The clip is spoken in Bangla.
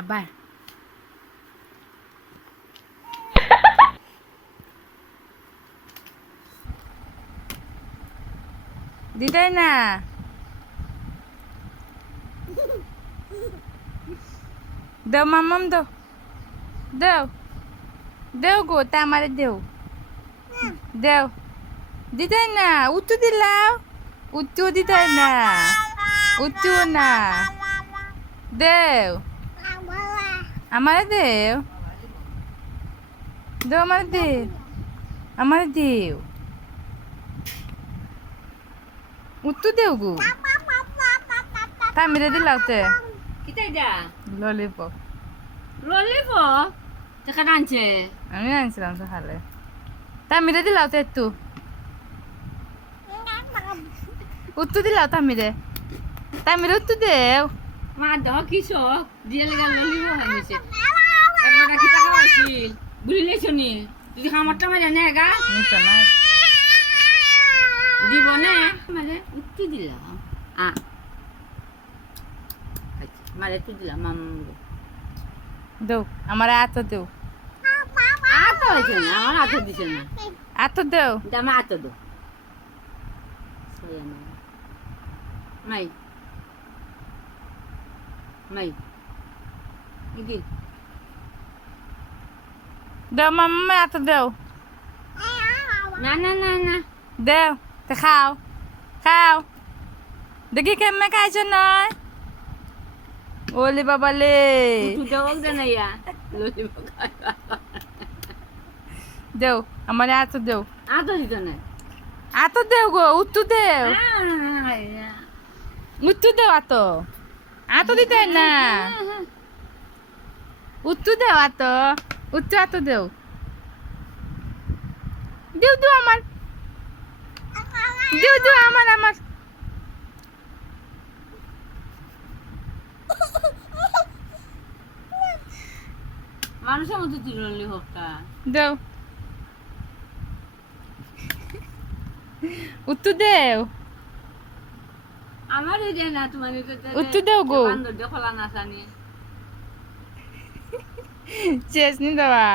আবার দিদাই না দেও মাম্মাম দেও দেও দেও গো তা আমারে দেও দেও দিদাই না উত্তু দিলাও উত্তু দিদাই না উত্তু না দেও আমারে দেও দেও আমারে দেও আমারে দেও উত্তু দেও গো তা মেরে দিলাওতে কিতা এটা ললিপপ ললিপপ টাকা আনছে আমি আনছিলাম সকালে তা মেরে দিলাওতে একটু উত্তু দিলাও তামিরে তামিরে উত্তু দেও মা দেহ কিস দিয়ে লেগে ললিপপ আনিছে একবার কিতা খাওয়াইছিল বুঝলেছ নি যদি খামারটা মাঝে নে গা নিতো না দিব না মাঝে উত্তু দিলাম মাঝে উত্তু দিলাম দেও আমার আত দেও আতো হয়েছে না আমার আতো দিছে না আত দেও আমার আতো দো মাই মাই কি দেও মাম্মা আত দেও না না না না দেও তে খাও খাও দেখি কেমনে খাইছো নয় ওলি বাবা লে তুই দেওয়া দে না ইয়া ললিপপ দেও আমার আত দেও আতো দিত না আত দেও গো উত্তু দেও উত্তু দেও আত আত দিতে না উত্তু দেও আত উত্তু আত দেও দেও দেও আমার দেও দেও আমার আমার মানুষের মতো তুই ললিপপটা দেও উত্তু দেও আমার এই যে না তোমার উত্তু দেও গো বান্দর দেখলা না জানি চেস নি দেওয়া